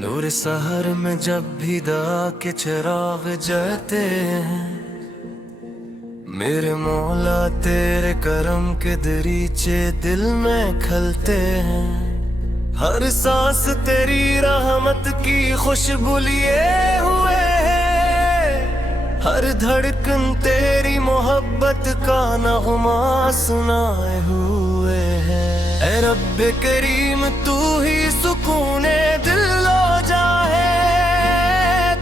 नूर सहर में जब भी दया के चिराग जलते हैं, मेरे मौला तेरे करम के दरीचे दिल में खलते हैं। हर सांस तेरी रहमत की खुशबू लिए हुए है, हर धड़कन तेरी मोहब्बत का नगमा सुनाए हुए है। ऐ रब्बे करीम तू ही सुकूने दिल लो जाए,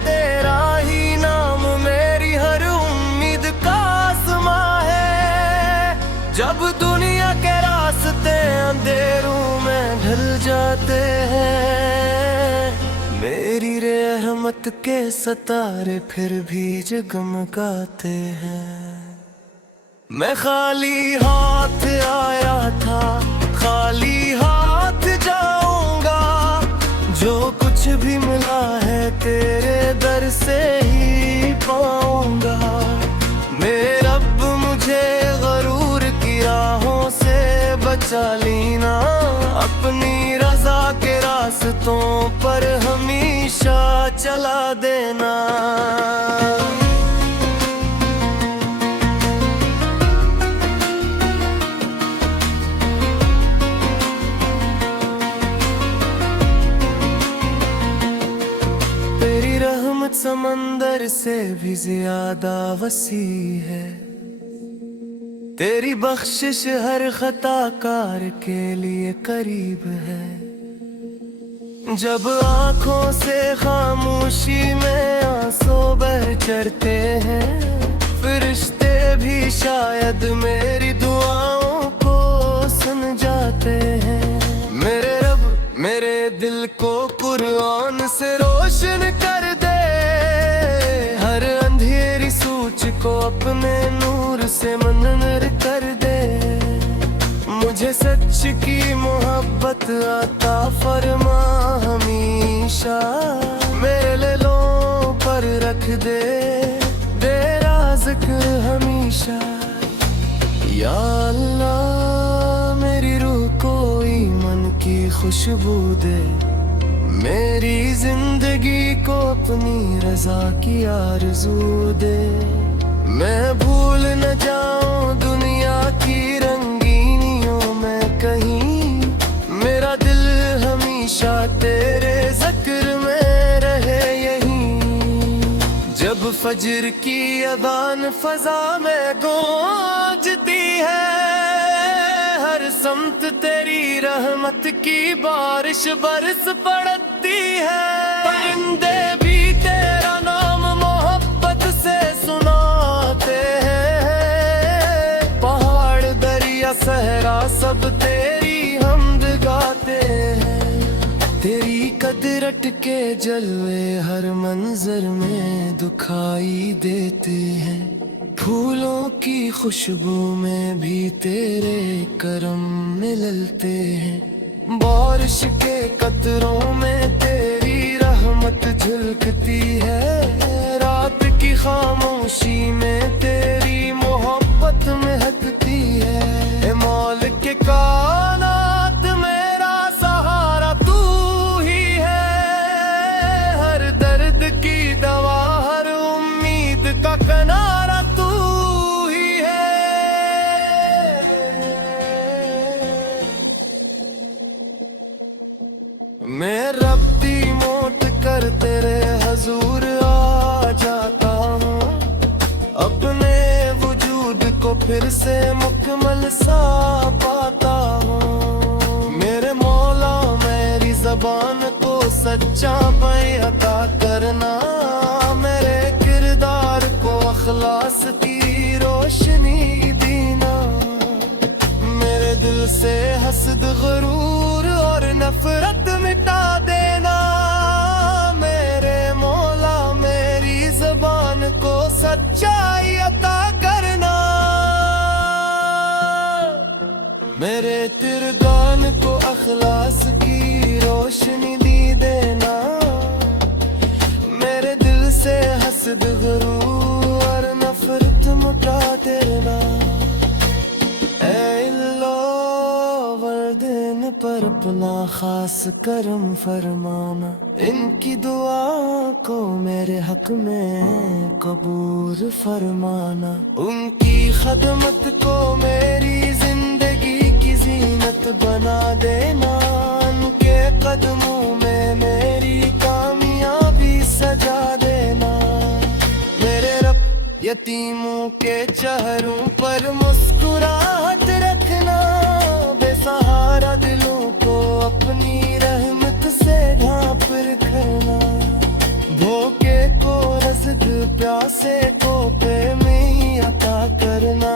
तेरा ही नाम मेरी हर उम्मीद का आसमां है। जब दुनिया के रास्ते अंधेरों में ढल जाते हैं, मेरी रहमत के सितारे फिर भी जगमगाते हैं। मैं खाली हाथ आया था, खाली हाथ जाऊंगा। जो कुछ भी मिला है तेरे दर से ही पाऊंगा। मेरे रब मुझे गरूर की राहों से बचा लेना, अपनी रजा के रास्तों पर हमेशा चला देना। समंदर से भी ज्यादा वसी है, तेरी बख्शिश हर खताकार के लिए करीब है। जब आंखों से खामोशी में आंसू बह चढ़ते हैं, फरिश्ते भी शायद मेरी दुआओं को सुन जाते हैं। मेरे रब मेरे दिल को कुरान से रोशन कर दे, हर अंधेरी सोच को अपने नूर से मनवर कर दे। मुझे सच की मोहब्बत अता फरमा हमेशा, मेरे दिलों पर रख दे तेरा जिक्र हमेशा। या अल्लाह मेरी रूह को ईमान की खुशबू दे, मेरी जिंदगी को अपनी रजा की आरज़ू दे। मैं भूल न जाऊं दुनिया की रंगीनियों में कहीं, मेरा दिल हमेशा तेरे ज़िक्र में रहे यहीं। जब फजर की अज़ान फ़ज़ा में गूंजती है, हर समत तेरी रहमत की बारिश बरस पड़ती है। परिंदे भी तेरा नाम मोहब्बत से सुनाते हैं, पहाड़ दरिया सहरा सब तेरी हमद गाते हैं। तेरी कदरत के जलवे हर मंजर में दिखाई देते हैं, फूलों की खुशबू में भी तेरे करम मिलते हैं। बारिश के कतरों में तेरी रहमत झलकती है, रात की खामोशी में तेरी मोहब्बत महकती है। मौल के कायनात मेरा सहारा तू ही है, हर दर्द की दवा हर उम्मीद का किनारा मैं रब्ती मौत कर तेरे हजूर आ जाता हूँ, अपने वजूद को फिर से मुकम्मल सा पाता हूँ। मेरे मौला मेरी ज़बान को सच्चा बयां अता करना, मेरे किरदार को अखलास की रोशनी देना। मेरे दिल से हसद गरूर और नफरत मिटा देना, मेरे मौला मेरी ज़बान को सच्चाई अता करना। मेरे तिरगान को अखलास की रोशनी दी देना, मेरे दिल से हसद गरूर और नफरत मिटा देना। पर अपना खास करम फरमाना। इनकी दुआ को मेरे हक में कबूल फरमाना। उनकी खदमत को मेरी जिंदगी की जीनत बना देना। उनके कदमों में मेरी कामयाबी सजा देना। मेरे रब यतीमों के चेहरों पर मुस्कुराहट रखना। बेसहारा दिलों को अपनी रहमत से ढांप रखना। भूखे को रज़्क़ प्यासे को में अता करना।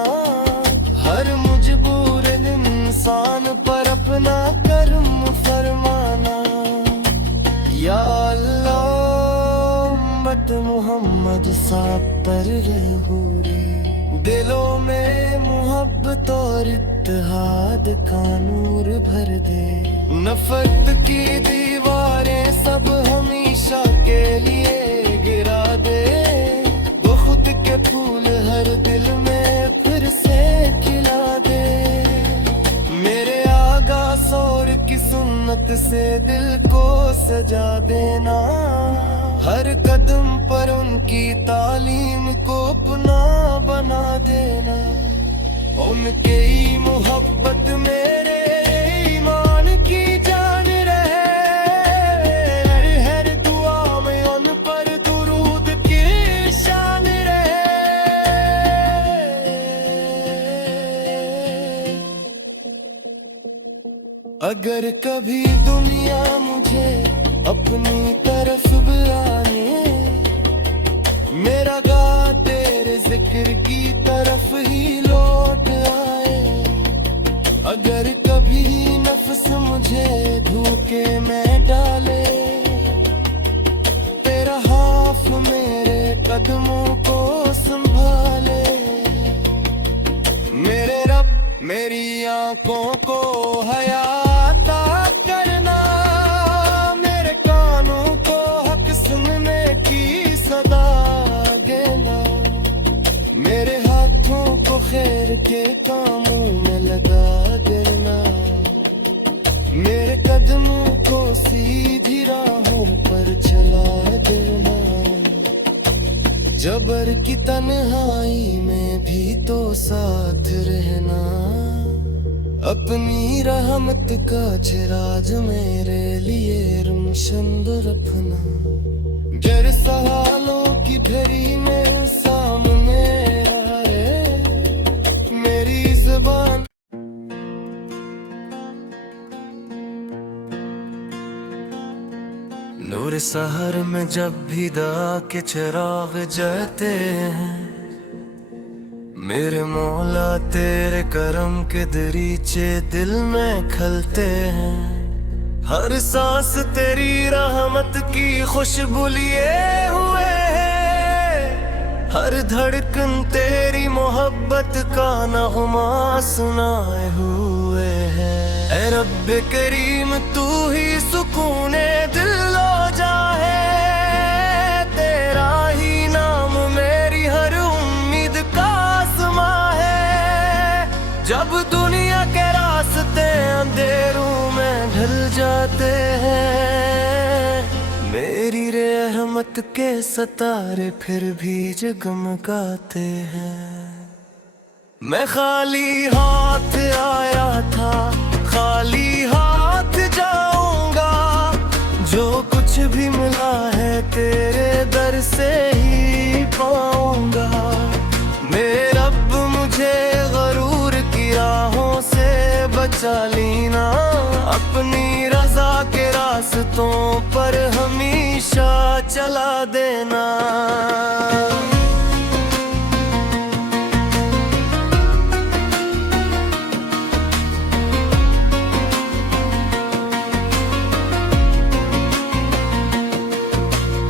हर मजबूर इंसान पर अपना करम फरमाना। या अल्लाह उम्मत मोहम्मद साहब पर रहूरे। दिलों में मोहब्बत और इत्तेहाद का नूर भर दे। नफरत की दीवारें सब हमेशा के लिए गिरा दे। वो खुद के फूल हर दिल में फिर से खिला दे। मेरे आगा सौर की सुन्नत से दिल को सजा देना। हर कदम पर उनकी तालीम को अपना बना देना। उनके ही मोहब्बत मेरे ईमान की जान रहे। हर दुआ में उन पर दुरूद की शान रहे। अगर कभी दुनिया मुझे अपनी तरफ बुलाने। मेरा गा तेरे जिक्र की तरफ ही लौट आए। अगर कभी नफ्स मुझे धोखे में डाले। तेरा हाथ मेरे कदमों को संभाले। मेरे रब मेरी आंखों को हयाता करना। मेरे कानों को हक सुनने की सदा देना। मेरे हाथों को खैर के कामों में लगा देना। मेरे कदमों को सीधी राहों पर चला देना। जबर की तन्हाई में भी तो साथ रहना। अपनी रहमत का चिराज मेरे लिए रोशन रखना। गर सवालों की घड़ी में सामने आए। मेरी जुबान नूर सहर में जब भी दा के चिराग जलते हैं। मेरे मौला तेरे करम के दरीचे दिल में खलते हैं। हर सांस तेरी रहमत की खुशबू लिए हुए है। हर धड़कन तेरी मोहब्बत का नगमा सुनाए हुए है। ऐ रब करीम तू ही सुकूने दिल लो जाए। तेरा ही नाम मेरी हर उम्मीद का आसमां है। जब दुनिया के रास्ते अंधेरों में ढल जाते हैं। मेरी रहमत के सितारे फिर भी जगमगाते हैं। मैं खाली हाथ आया था खाली हाथ जाऊंगा। जो कुछ भी मिला है तेरे दर से ही पाऊंगा। मेरे रब मुझे गरूर की राहों से बचा लेना। अपनी रजा के रास्तों पर हमेशा चला देना।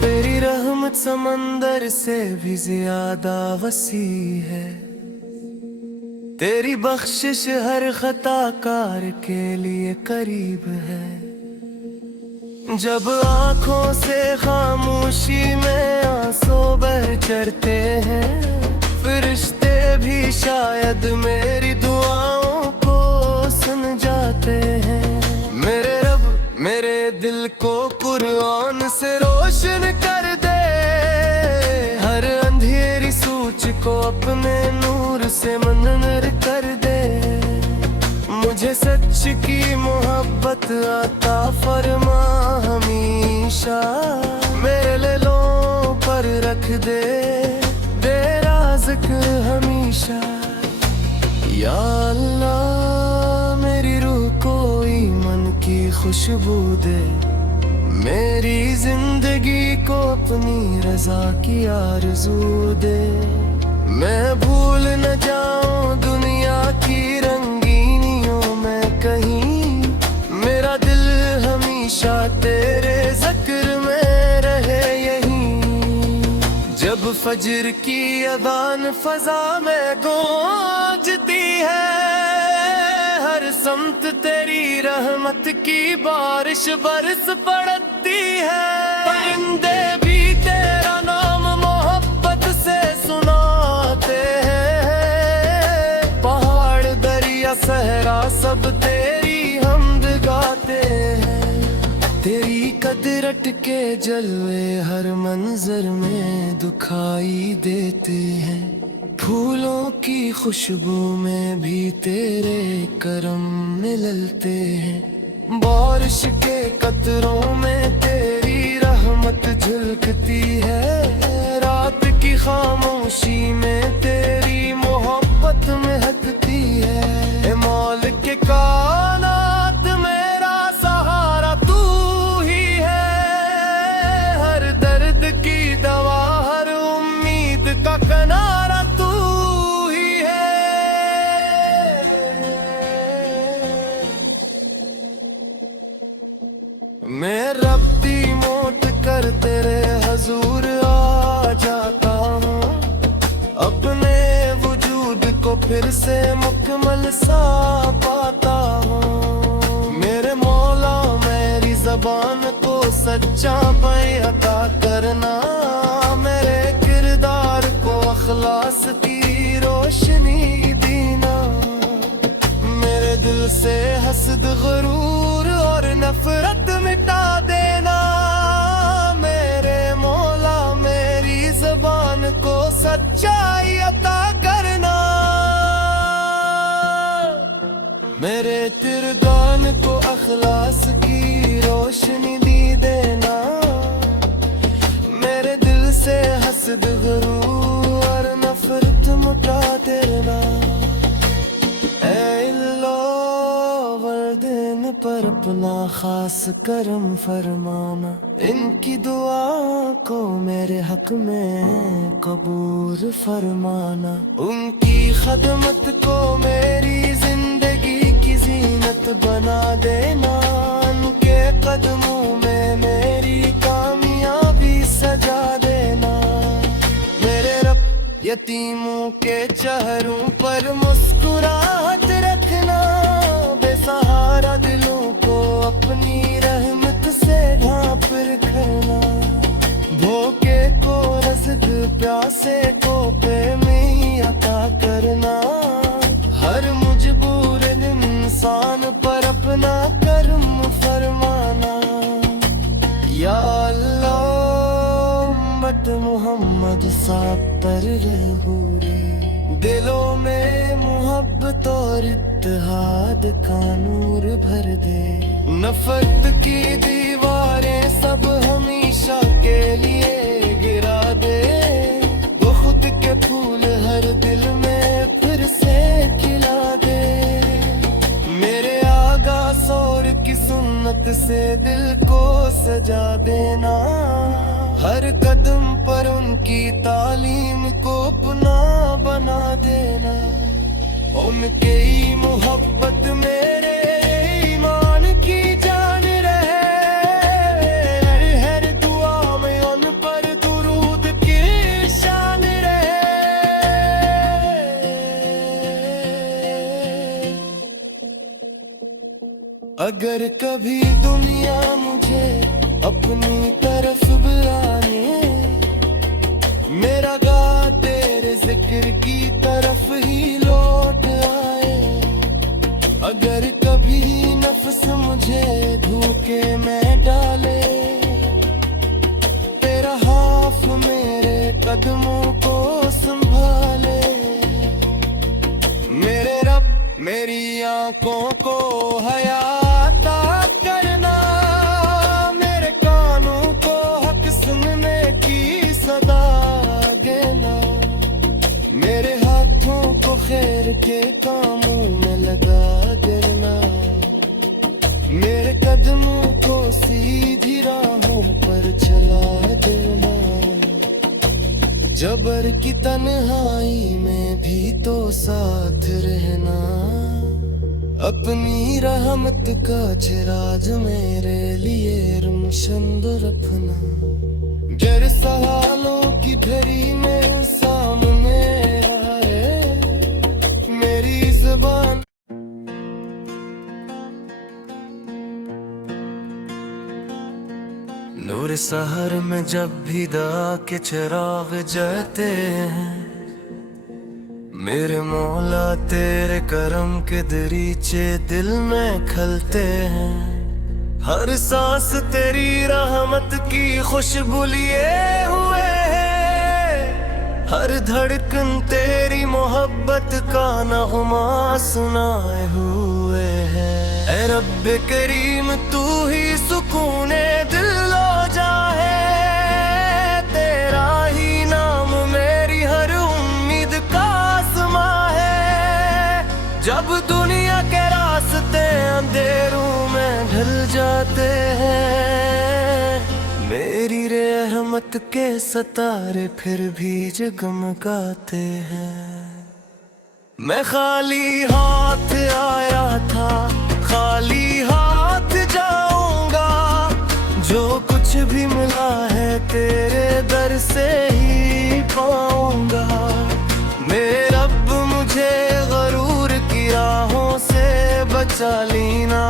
तेरी रहमत समंदर से भी ज्यादा वसी है। तेरी बख्शिश हर खताकार के लिए करीब है। जब आँखों से खामोशी में आंसू बह चढ़ते हैं। फरिश्ते भी शायद मेरी दुआओं को सुन जाते हैं। मुझे सच की मोहब्बत आता फरमा हमेशा, मेरे दिलों पर रख दे जिक्र हमेशा। या अल्लाह मेरी रूह को ईमान की खुशबू दे, मेरी जिंदगी को अपनी रजा की आरज़ू दे। मैं भूल न जाऊं दुनिया की रंगीनियों में कहीं, मेरा दिल हमेशा तेरे जिक्र में रहे यहीं। जब फजर की अज़ान फजा में गूंजती है, हर समत तेरी रहमत की बारिश बरस पड़ती है। परिंदे भी तेरा नाम मोहब्बत से सुनाते हैं, पहाड़ दरिया सहरा सब तेरी हमद गाते हैं। तेरी कदरत के जलवे हर मंजर में दिखाई देते हैं, फूलों की खुशबू में भी तेरे करम मिलते हैं। बारिश के कतरों में तेरी रहमत झलकती है, रात की खामोशी में तेरी मोहब्बत महकती है। ए मौला के कायनात मेरा सहारा तू ही है, हर दर्द की दवा हर उम्मीद का किनारा तू ही है। मैं रब्ती मोट कर तेरे हजूर आ जाता हूँ, अपने वजूद को फिर से मुकम्मल सा पाता हूँ। मेरे मौला मेरी ज़बान को सच्चा बयां अता करना, मेरे किरदार को अखलास की रोशनी देना। मेरे दिल से हसद गरूर और नफरत मिटा देना, मेरे मौला मेरी ज़बान को सच्चाई अता करना। मेरे किरदार को अखलास की रोशनी दी देना, मेरे दिल से हसद गरूर और नफरत मिटा देना। दिन पर अपना खास करम फरमाना, इनकी दुआ को मेरे हक में कबूल फरमाना। उनकी खदमत को मेरी जिंदगी की जीनत बना देना, उनके कदमों में मेरी कामयाबी सजा देना। मेरे रब यतीमों के चेहरों पर मुस्कुराहट रखना, बेसहारा दिलों को अपनी रहमत से ढांप रखना। भूखे को रज़्क़ प्यासे को प्रेमी अता करना, हर मजबूर इंसान पर अपना करम फरमाना। या अल्लाह उम्मत मोहम्मद साथ पर रहूरे, दिलों में मोहब्बत और इत्तेहाद का नूर भर दे। नफरत की दीवारें सब हमेशा के लिए गिरा दे, वो खुद के फूल हर दिल में फिर से खिला दे। मेरे आगा सौर की सुन्नत से दिल को सजा देना, हर कदम पर उनकी तालीम को अपना बना देना। उनके ही मोहब्बत मेरे ईमान की जान रहे, हर दुआ में उन पर दुरूद की शान रहे। अगर कभी दुनिया मुझे अपनी तरफ बुलाए, मेरा गा तेरे जिक्र की तरफ ही लौट आए। अगर कभी नफ्स मुझे धोखे में डाले, तेरा हाथ मेरे कदमों को संभाले। मेरे रब मेरी मेरी आंखों को हयाता करना, मेरे कानों को हक सुनने की सदा देना, मेरे हाथों को खैर के कामों में लगा देना, मेरे कदमों को सीधी राहों पर चला देना। जबर की तन्हाई में भी तो साथ रहना, अपनी रहमत का चिराज मेरे लिए रोशन रखना। गर सवालों की घड़ी में सामने आए मेरी जुबान, नूर सहर में जब भी दा के चिराग जलते हैं, मेरे मौला तेरे करम के दरीचे दिल में खलते हैं। हर सांस तेरी रहमत की खुशबू लिए हुए है, हर धड़कन तेरी मोहब्बत का नगमा सुनाए हुए है। ऐ रब्बे करीम तू ही सुकूने दिल लो जाए, तेरा ही नाम मेरी हर उम्मीद का आसमा है। जब दुनिया के रास्ते अंधेरों में ढल जाते हैं, मेरी रहमत के सितारे फिर भी जगमगाते हैं। मैं खाली हाथ आया था, खाली हाथ जाऊंगा, जो कुछ भी मिला है तेरे दर से ही पाऊंगा। मेरे रब मुझे गरूर की राहों से बचा लेना,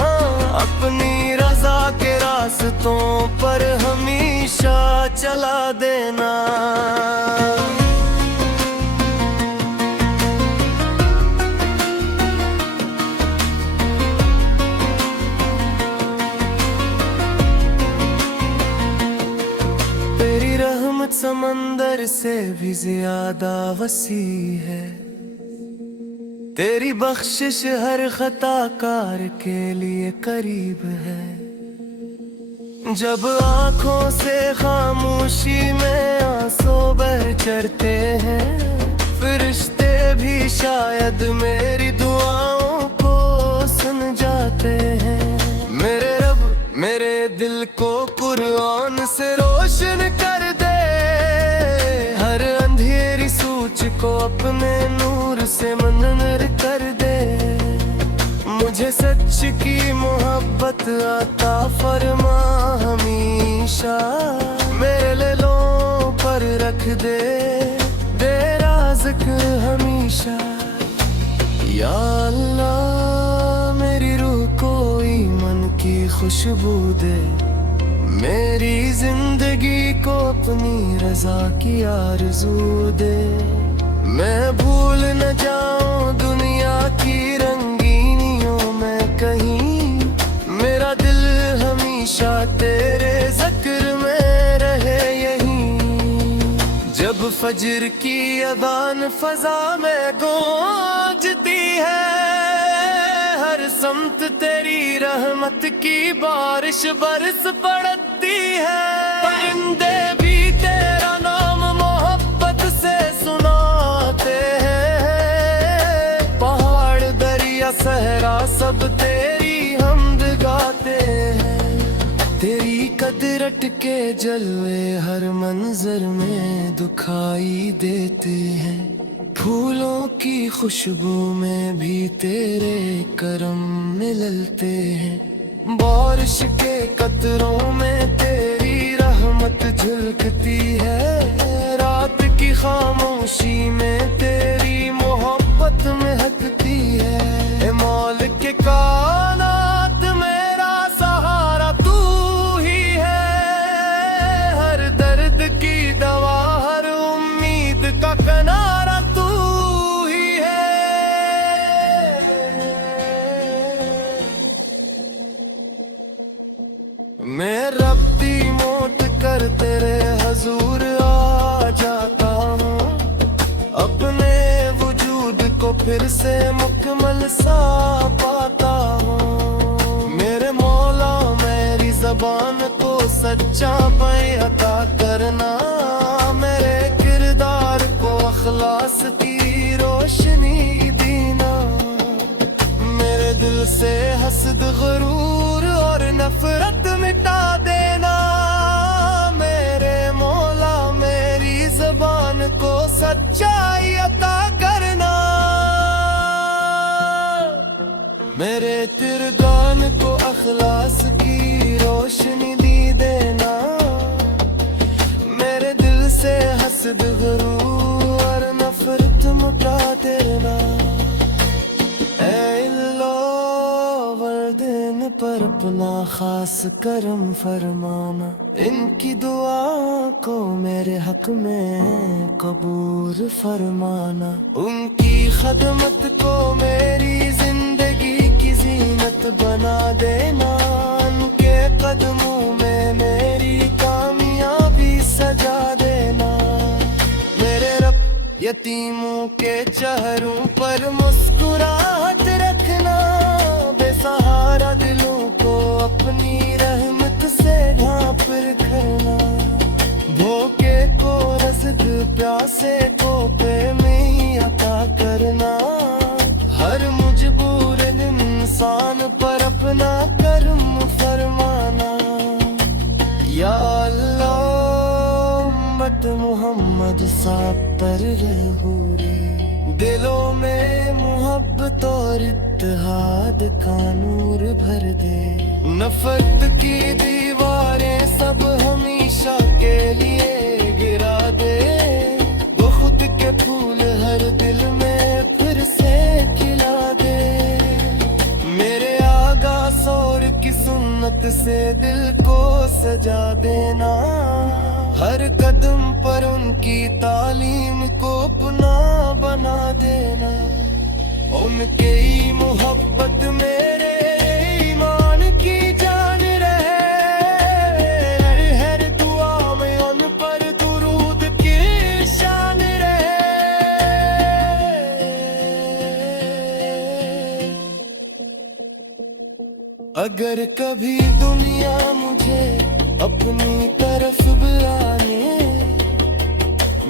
अपनी रजा के रास्तों पर हमेशा चला देना। समंदर से भी ज्यादा वसी है, तेरी बख्शिश हर खताकार के लिए करीब है। जब आँखों से खामोशी में आंसू बह चढ़ते हैं, फरिश्ते भी शायद मेरी दुआओं को सुन जाते हैं। मेरे रब मेरे दिल को कुरान से रोशन कर दे, को अपने नूर से मनवर कर दे। मुझे सच की मोहब्बत अता फरमा हमेशा, मेरे दिलों पर रख दे तेरा जिक्र हमेशा। या अल्लाह मेरी रूह को ईमान की खुशबू दे, मेरी जिंदगी को अपनी रजा की आरज़ू दे। मैं भूल न जाऊं दुनिया की रंगीनियों में कहीं, मेरा दिल हमेशा तेरे ज़िक्र में रहे यहीं। जब फजर की अज़ान फ़ज़ा में गूंजती है, हर समत तेरी रहमत की बारिश बरस पड़ती है। परिंदे भी तेरा नाम मोहब्बत से सुनाते हैं, पहाड़ दरिया सहरा सब तेरी हमद गाते हैं। तेरी कदरत के जलवे हर मंजर में दिखाई देते हैं, फूलों की खुशबू में भी तेरे करम मिलते हैं। बारिश के कतरों में तेरी रहमत झलकती है, रात की खामोशी में तेरी मोहब्बत महकती है। मौल के कानात मेरा सहारा तू ही है, हर दर्द की दवा हर उम्मीद का किनारा तू ही है। मैं रब्बी मोट कर तेरे हजूर आ जाता हूँ, अपने वजूद को फिर से मुकम्मल सोचा मैं अता करना, मेरे किरदार को अखलास की रोशनी देना, मेरे दिल से हसद गुरूर और नफरत मिटा देना, मेरे मौला मेरी ज़बान को सच्चाई अता करना, मेरे तिरगान को अखलास की रोशनी दी देना, मेरे दिल से हसद गुरूर और नफरत मिटा देना। ऐ इल्लो वर्दिन पर अपना खास करम फरमाना, इनकी दुआ को मेरे हक में कबूल फरमाना, उनकी खदमत को मेरी जिंदगी की जीनत बना देना, उनके कदमों में मेरी कामयाबी सजा देना, मेरे रब यतीमों के चेहरों पर मुस्कुराहट रखना, बेसहारा दिलों को अपनी रहमत से ढांप रखना, भूखे को रज़्क़ प्यासे को प्रेमी अता करना, हर मजबूर इंसान पर अपना करम फरमाना। या अल्लाह उम्मत मोहम्मद साहब पर रहूरे, दिलों में मोहब्बत और इत्तेहाद का नूर भर दे, नफरत की दीवारें सब हमेशा के लिए गिरा दे, बहुत के फूल हर दिल में फिर से खिला दे, मेरे आगा सौर की सुन्नत से दिल को सजा देना, हर कदम पर उनकी तालीम को अपना बना देना, उनके ही मोहब्बत मेरे ईमान की जान रहे, हर दुआ में उन पर दुरूद की शान रहे। अगर कभी दुनिया मुझे अपनी तरफ बुलाने,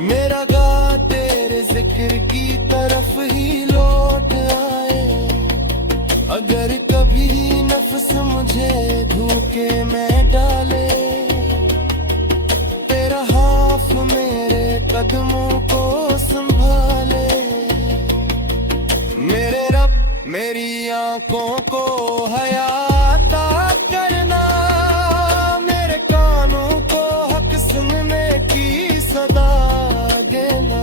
मेरा गा तेरे जिक्र की तरफ ही लौट आए, अगर कभी नफ्स मुझे धोखे में डाले, तेरा हाथ मेरे कदमों को संभाले, मेरे रब मेरी आंखों को हयाता करना, मेरे कानों को हक सुनने की सदा देना,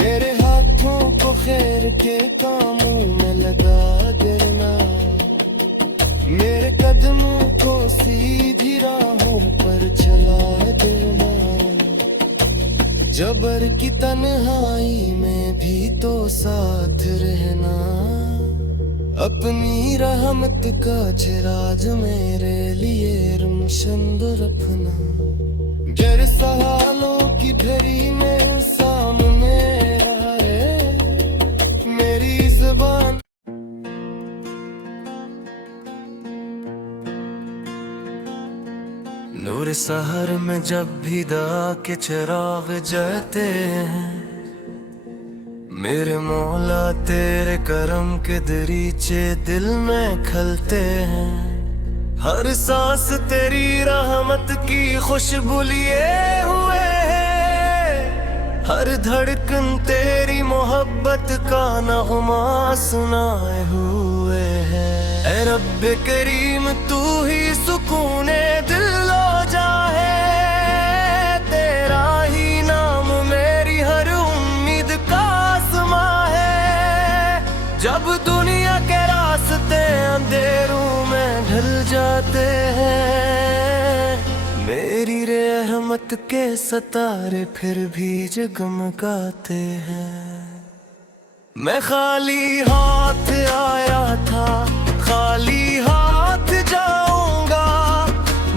मेरे हाथों को खैर के कामों में लगा देना, मेरे कदमों को सीधी राहों पर चला देना, जबर की तन्हाई में भी तो साथ रहना, अपनी रहमत का चिराज मेरे लिए रोशन रखना, गर सवालों की घड़ी में सामने आए, मेरी ज़बान नूर सहर में जब भी दा के चिराग जलते हैं, मेरे मौला तेरे करम के दरीचे दिल में खलते हैं, हर सांस तेरी रहमत की खुशबू लिए हुए है, हर धड़कन तेरी मोहब्बत का नगमा सुनाए हुए है। ऐ रब्बे करीम तू ही सुकूने दिल लो जाए, तेरा ही नाम मेरी हर उम्मीद का आसमा है, जब दुनिया के रास्ते अंधेरों में ढल जाते हैं, मेरी रहमत के सितारे फिर भी जगमगाते हैं। मैं खाली हाथ आया था, खाली हाथ जाऊंगा,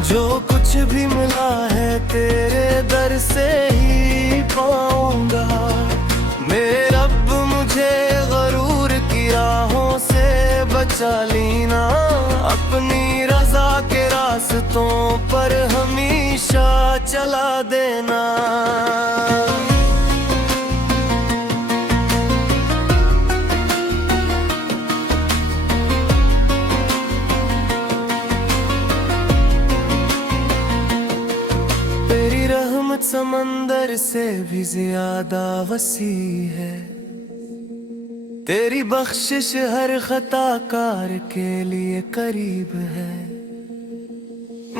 जो कुछ भी मिला है तेरे दर से ही पाऊंगा। मेरे रब मुझे गरूर की राहों से बचा लेना, अपनी रजा के रास्तों पर हमेशा चला देना। तेरी रहमत समंदर से भी ज्यादा वसी है, तेरी बख्शिश हर खताकार के लिए करीब है।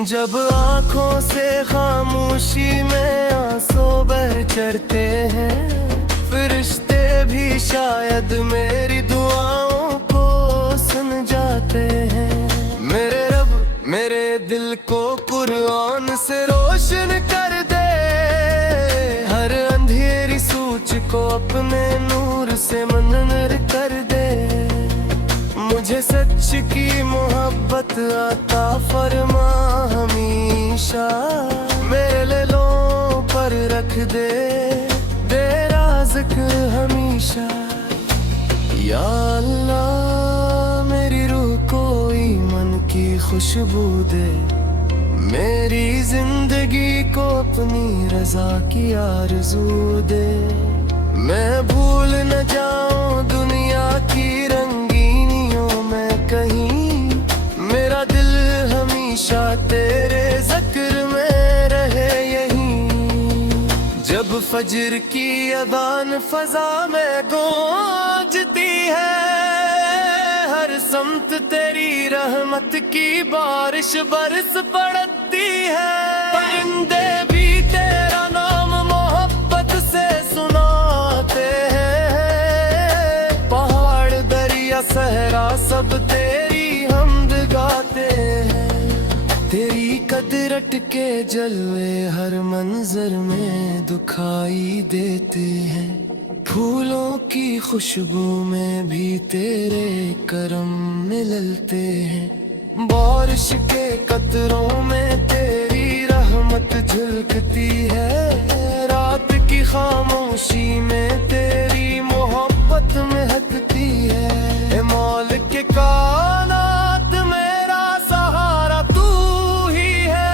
जब आँखों से खामोशी में आंसू बह चढ़ते हैं, फरिश्ते भी शायद मेरी दुआओं को सुन जाते हैं। मेरे रब मेरे दिल को कुरान से रोशन कर दे, हर अंधेरी सूच को अपने नूर से मनवर कर दे। मुझे सच की मोहब्बत अता फरमा हमेशा, मेरे लों पर रख दे तेरा जिक्र हमेशा। या अल्लाह मेरी रूह को ईमान की खुशबू दे, मेरी जिंदगी को अपनी रजा की आरज़ू दे। मैं भूल न जाऊं दुनिया की रंगीनियों में कहीं, मेरा दिल हमेशा तेरे ज़िक्र में रहे यहीं। जब फजर की अज़ान फ़ज़ा में गूंजती है, हर समत तेरी रहमत की बारिश बरस पड़ती है। परिंदे भी तेरा नाम मोहब्बत से सुनाते हैं, पहाड़ दरिया सहरा सब तेरी हमद गाते हैं। तेरी कदरत के जलवे हर मंजर में दिखाई देते हैं, फूलों की खुशबू में भी तेरे करम मिलते हैं। बारिश के कतरों में तेरी रहमत झलकती है, रात की खामोशी में तेरी मोहब्बत महकती है। मौल के कायनात मेरा सहारा तू ही है,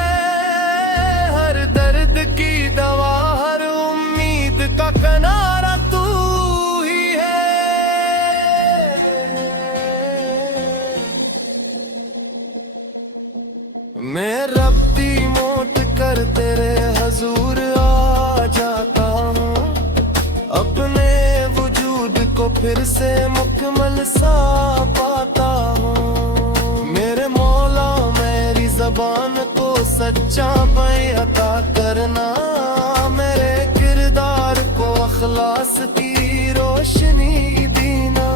हर दर्द की दवा हर उम्मीद का किनारा तू ही है। मैं रब्ती मोट कर तेरे हजूर आ जाता हूँ, अपने वजूद को फिर से मुकम्मल सा पाता हूँ। मेरे मौला मेरी ज़बान को सच्चा बयां अता करना, मेरे किरदार को अखलास की रोशनी देना।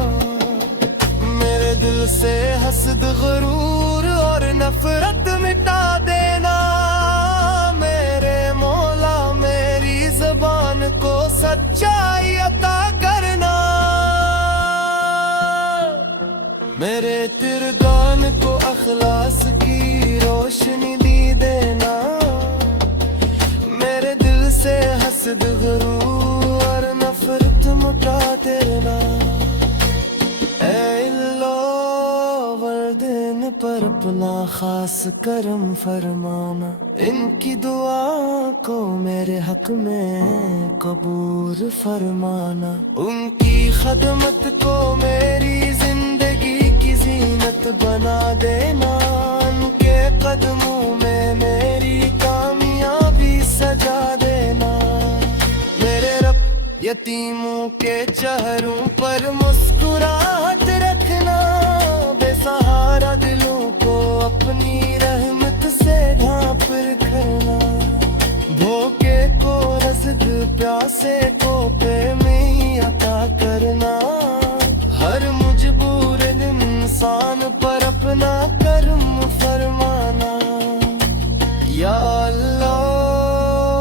मेरे दिल से हसद गरूर और नफरत मिटा देना, मेरे मौला मेरी ज़बान को सच्चाई अता करना। मेरे तिरगान को अखलास की रोशनी दी देना, मेरे दिल से हसद गरूर और नफरत मिटा देना। वर्दिन पर अपना खास करम फरमाना, इनकी दुआ को मेरे हक में कबूल फरमाना। उनकी खदमत को मेरी जिंदगी की जीनत बना देना, उनके कदमों में मेरी कामयाबी सजा देना। मेरे रब यतीमों के चेहरों पर मुस्कुराहट रखना, बेसहारा दिलों को अपनी रहमत से ढांप रखना। भूखे को रज़्क़ प्यासे को में अता करना, हर मजबूर इंसान पर अपना करम फरमाना। या अल्लाह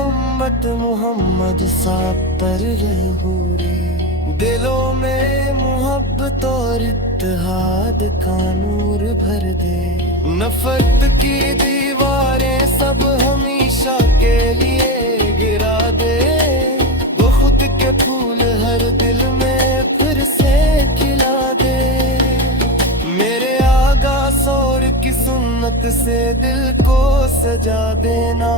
उम्मत मोहम्मद साहब पर रहूरे, दिलों में मोहब्बत और इत्तेहाद का नूर भर दे। नफरत की दीवारें सब हमेशा के लिए गिरा दे, वो खुद के फूल हर दिल में फिर से खिला दे। मेरे आगा और किसी रहमत से दिल को सजा देना,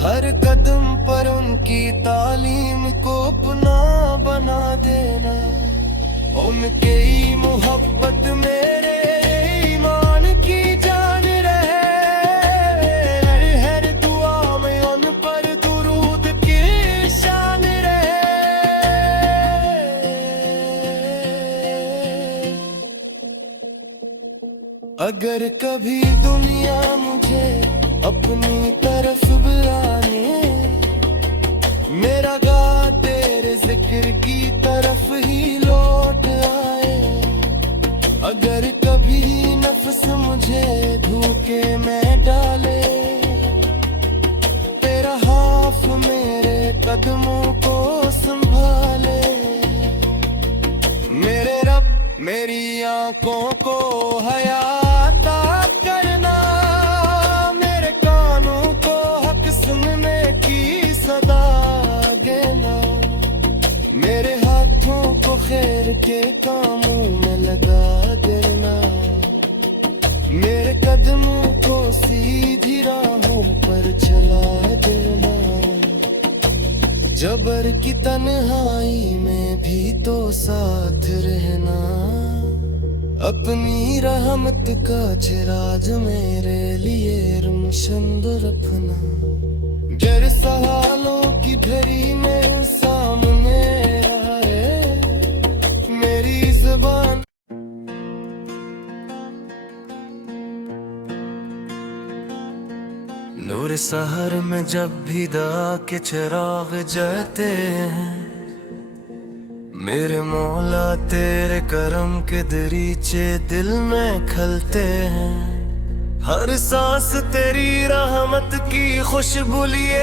हर कदम पर उनकी तालीम को अपना बना देना। उनके ही मोहब्बत मेरे ईमान की जान रहे, हर दुआ में उन पर दुरूद की शान रहे। अगर कभी दुनिया मुझे अपनी तरफ बुलाने, मेरा गा तेरे जिक्र की तरफ ही लौट आए। अगर कभी नफ्स मुझे धोखे में डाले, तेरा हाथ मेरे कदमों को संभाले। मेरे रब मेरी आंखों को हयाता करना, मेरे कानों को हक सुनने की सदा देना, मेरे हाथों को खैर के कामों में लगा देना, मेरे कदमों को सीधी राहों पर चला देना। जबर की तन्हाई में भी तो साथ रहना, अपनी रहमत का चिराज मेरे लिए रोशन रखना। गर सवालों की घड़ी में सामने आए, मेरी जुबान नूर सहर में जब भी दया के चिराग जलते हैं, मेरे मौला तेरे करम के दरीचे दिल में खलते हैं। हर सांस तेरी रहमत की खुशबू लिए